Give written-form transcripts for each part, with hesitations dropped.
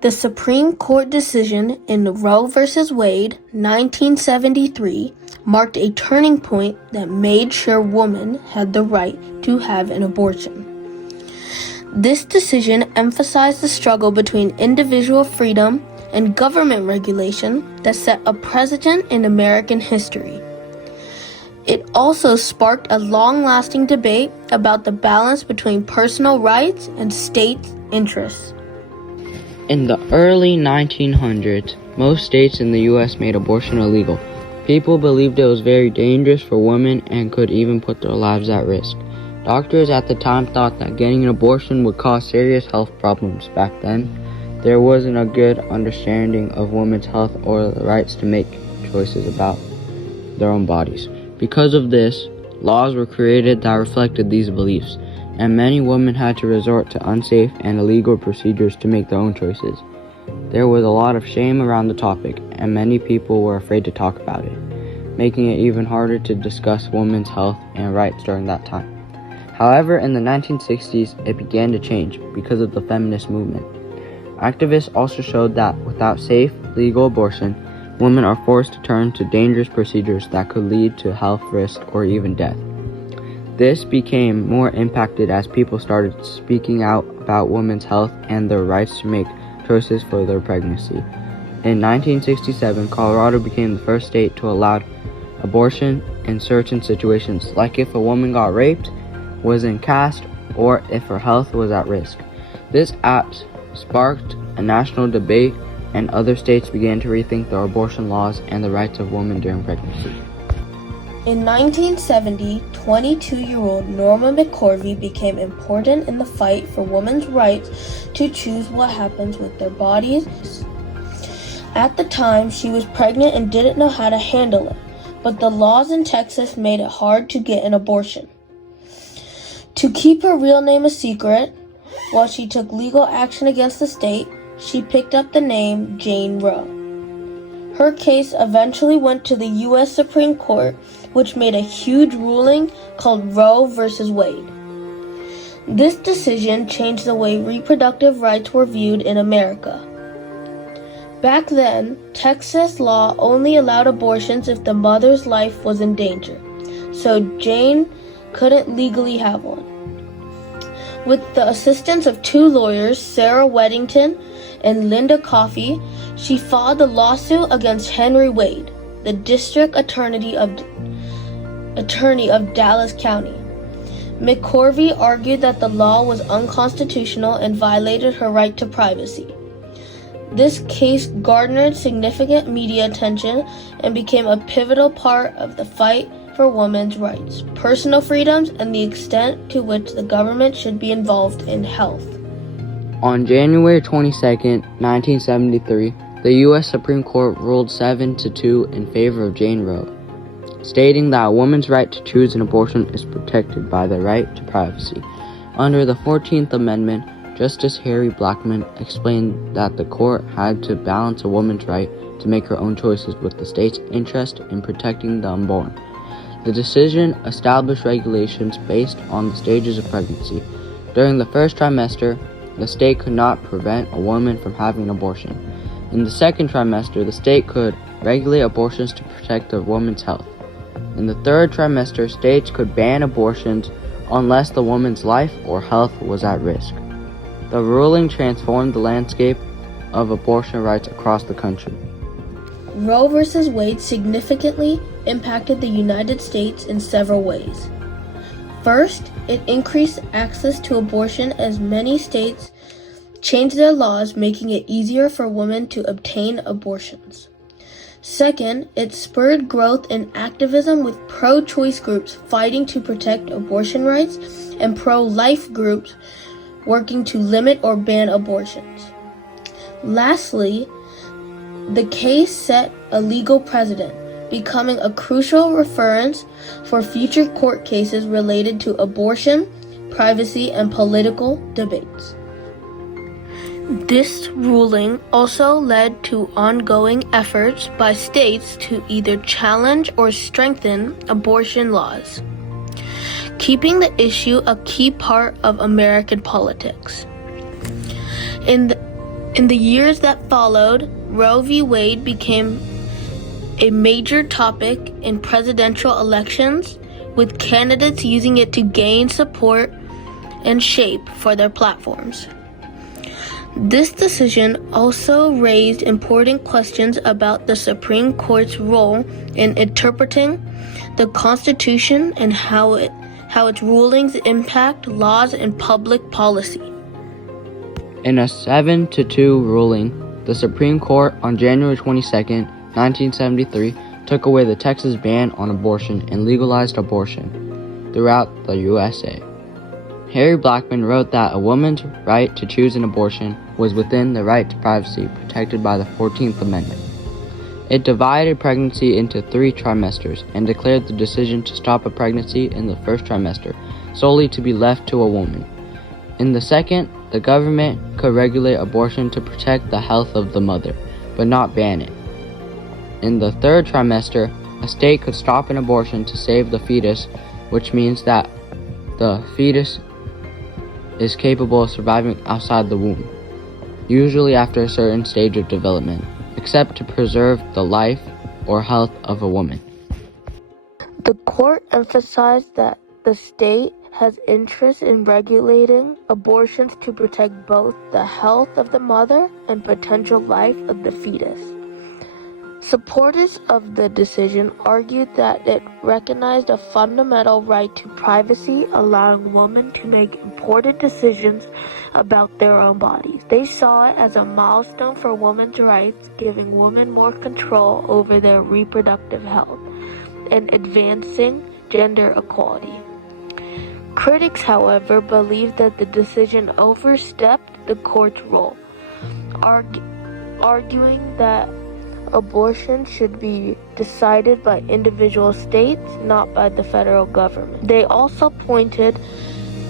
The Supreme Court decision in Roe v. Wade, 1973, marked a turning point that made sure women had the right to have an abortion. This decision emphasized the struggle between individual freedom and government regulation that set a precedent in American history. It also sparked a long-lasting debate about the balance between personal rights and state interests. In the early 1900s, most states in the U.S. made abortion illegal. People believed it was very dangerous for women and could even put their lives at risk. Doctors at the time thought that getting an abortion would cause serious health problems. Back then, there wasn't a good understanding of women's health or the rights to make choices about their own bodies. Because of this, laws were created that reflected these beliefs, and many women had to resort to unsafe and illegal procedures to make their own choices. There was a lot of shame around the topic, and many people were afraid to talk about it, making it even harder to discuss women's health and rights during that time. However, in the 1960s, it began to change because of the feminist movement. Activists also showed that without safe, legal abortion, women are forced to turn to dangerous procedures that could lead to health risks or even death. This became more impacted as people started speaking out about women's health and their rights to make choices for their pregnancy. In 1967, Colorado became the first state to allow abortion in certain situations, like if a woman got raped, was in cast, or if her health was at risk. This act sparked a national debate, and other states began to rethink their abortion laws and the rights of women during pregnancy. In 1970, 22-year-old Norma McCorvey became important in the fight for women's rights to choose what happens with their bodies. At the time, she was pregnant and didn't know how to handle it, but the laws in Texas made it hard to get an abortion. To keep her real name a secret, while she took legal action against the state, she picked up the name Jane Roe. Her case eventually went to the U.S. Supreme Court, which made a huge ruling called Roe v. Wade. This decision changed the way reproductive rights were viewed in America. Back then, Texas law only allowed abortions if the mother's life was in danger, so Jane couldn't legally have one. With the assistance of two lawyers, Sarah Weddington and Linda Coffey, she filed a lawsuit against Henry Wade, the district attorney of Dallas County. McCorvey argued that the law was unconstitutional and violated her right to privacy. This case garnered significant media attention and became a pivotal part of the fight for women's rights, personal freedoms, and the extent to which the government should be involved in health. On January 22, 1973, the U.S. Supreme Court ruled 7-2 in favor of Jane Roe, stating that a woman's right to choose an abortion is protected by the right to privacy. Under the 14th Amendment, Justice Harry Blackmun explained that the court had to balance a woman's right to make her own choices with the state's interest in protecting the unborn. The decision established regulations based on the stages of pregnancy. During the first trimester, the state could not prevent a woman from having an abortion. In the second trimester, the state could regulate abortions to protect the woman's health. In the third trimester, states could ban abortions unless the woman's life or health was at risk. The ruling transformed the landscape of abortion rights across the country. Roe v. Wade significantly impacted the United States in several ways. First, it increased access to abortion as many states changed their laws, making it easier for women to obtain abortions. Second, it spurred growth in activism with pro-choice groups fighting to protect abortion rights and pro-life groups working to limit or ban abortions. Lastly, the case set a legal precedent, becoming a crucial reference for future court cases related to abortion, privacy, and political debates. This ruling also led to ongoing efforts by states to either challenge or strengthen abortion laws, keeping the issue a key part of American politics. In In the years that followed, Roe v. Wade became a major topic in presidential elections, with candidates using it to gain support and shape for their platforms. This decision also raised important questions about the Supreme Court's role in interpreting the Constitution and how its rulings impact laws and public policy. In a 7-2 ruling, the Supreme Court on January 22, 1973, took away the Texas ban on abortion and legalized abortion throughout the USA. Harry Blackmun wrote that a woman's right to choose an abortion was within the right to privacy protected by the 14th Amendment. It divided pregnancy into 3 trimesters and declared the decision to stop a pregnancy in the first trimester solely to be left to a woman. In the second, the government could regulate abortion to protect the health of the mother, but not ban it. In the third trimester, a state could stop an abortion to save the fetus, which means that the fetus is capable of surviving outside the womb, usually after a certain stage of development, except to preserve the life or health of a woman. The court emphasized that the state has interest in regulating abortions to protect both the health of the mother and potential life of the fetus. Supporters of the decision argued that it recognized a fundamental right to privacy, allowing women to make important decisions about their own bodies. They saw it as a milestone for women's rights, giving women more control over their reproductive health and advancing gender equality. Critics, however, believed that the decision overstepped the court's role, arguing that abortion should be decided by individual states, not by the federal government. They also pointed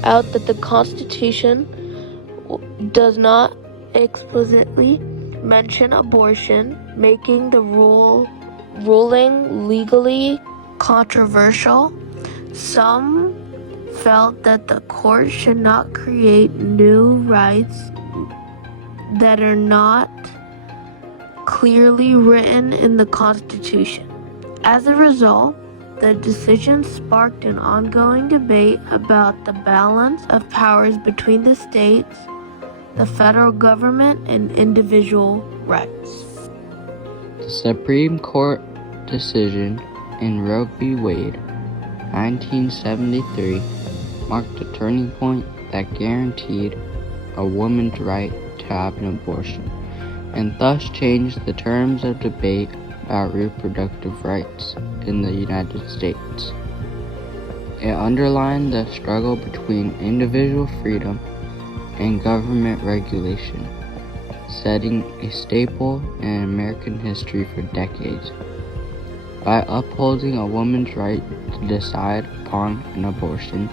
out that the Constitution does not explicitly mention abortion, making the ruling legally controversial. Some felt that the court should not create new rights that are not clearly written in the Constitution. As a result, the decision sparked an ongoing debate about the balance of powers between the states, the federal government, and individual rights. The Supreme Court decision in Roe v. Wade, 1973, marked a turning point that guaranteed a woman's right to have an abortion, and thus changed the terms of debate about reproductive rights in the United States. It underlined the struggle between individual freedom and government regulation, setting a staple in American history for decades. By upholding a woman's right to decide upon an abortion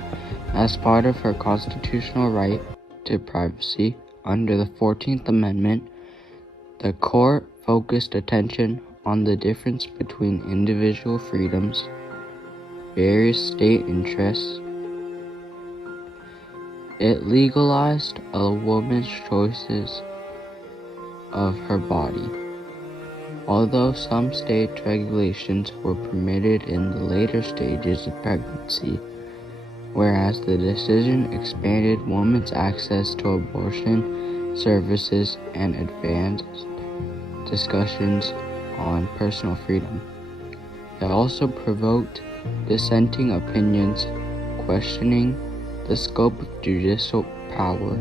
as part of her constitutional right to privacy under the 14th Amendment, the court focused attention on the difference between individual freedoms, various state interests. It legalized a woman's choices of her body. Although some state regulations were permitted in the later stages of pregnancy, whereas the decision expanded women's access to abortion services and advanced discussions on personal freedom. It also provoked dissenting opinions, questioning the scope of judicial power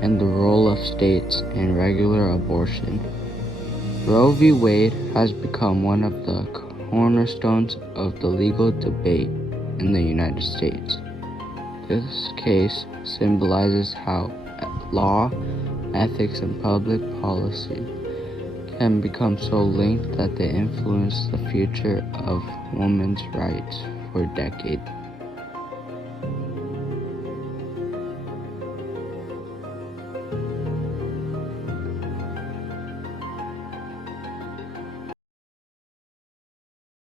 and the role of states in regular abortion. Roe v. Wade has become one of the cornerstones of the legal debate in the United States. This case symbolizes how law, ethics, and public policy can become so linked that they influence the future of women's rights for decades.